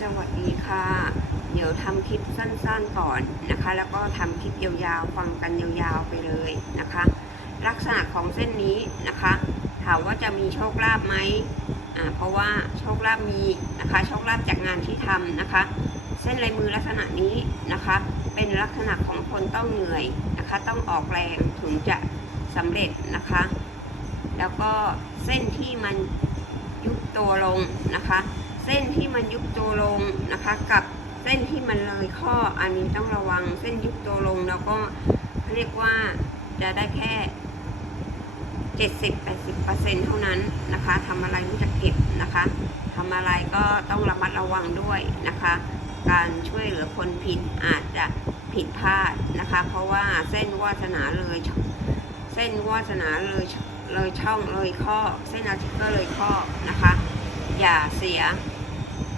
สวัสดีค่ะ เดี๋ยวทำคลิปสั้นๆก่อนนะคะ แล้วก็ทำคลิปยาวๆ ฟังกันยาวๆไปเลยนะคะ ลักษณะของเส้นนี้นะคะ ถามว่าจะมีโชคลาภไหมอ่าเพราะว่าโชคลาภมีนะคะ โชคลาภจากงานที่ทำนะคะ เส้นลายมือลักษณะนี้นะคะ เป็นลักษณะของคนต้องเหนื่อยนะคะ ต้องออกแรงถึงจะสำเร็จนะคะ แล้วก็เส้นที่มันยุบตัวลงนะคะ ส้นที่มันยุบตัวลงนะคะ กับเส้นที่มันเลยข้ออันนี้ต้องระวังเส้นยุบตัวลงแล้วก็เรียกว่าจะได้แค่ 70-80%เท่านั้นนะคะทำอะไรรู้จักเก็บนะคะทำอะไรก็ต้องระมัดระวังด้วยนะคะ การช่วยเหลือคนผิดอาจจะผิดพลาดนะคะ เพราะว่าเส้นวาสนาเลย เส้นวาสนาเลยเลยช่องเลยข้อ เส้นอาทิก็เลยข้อนะคะ อย่าเสีย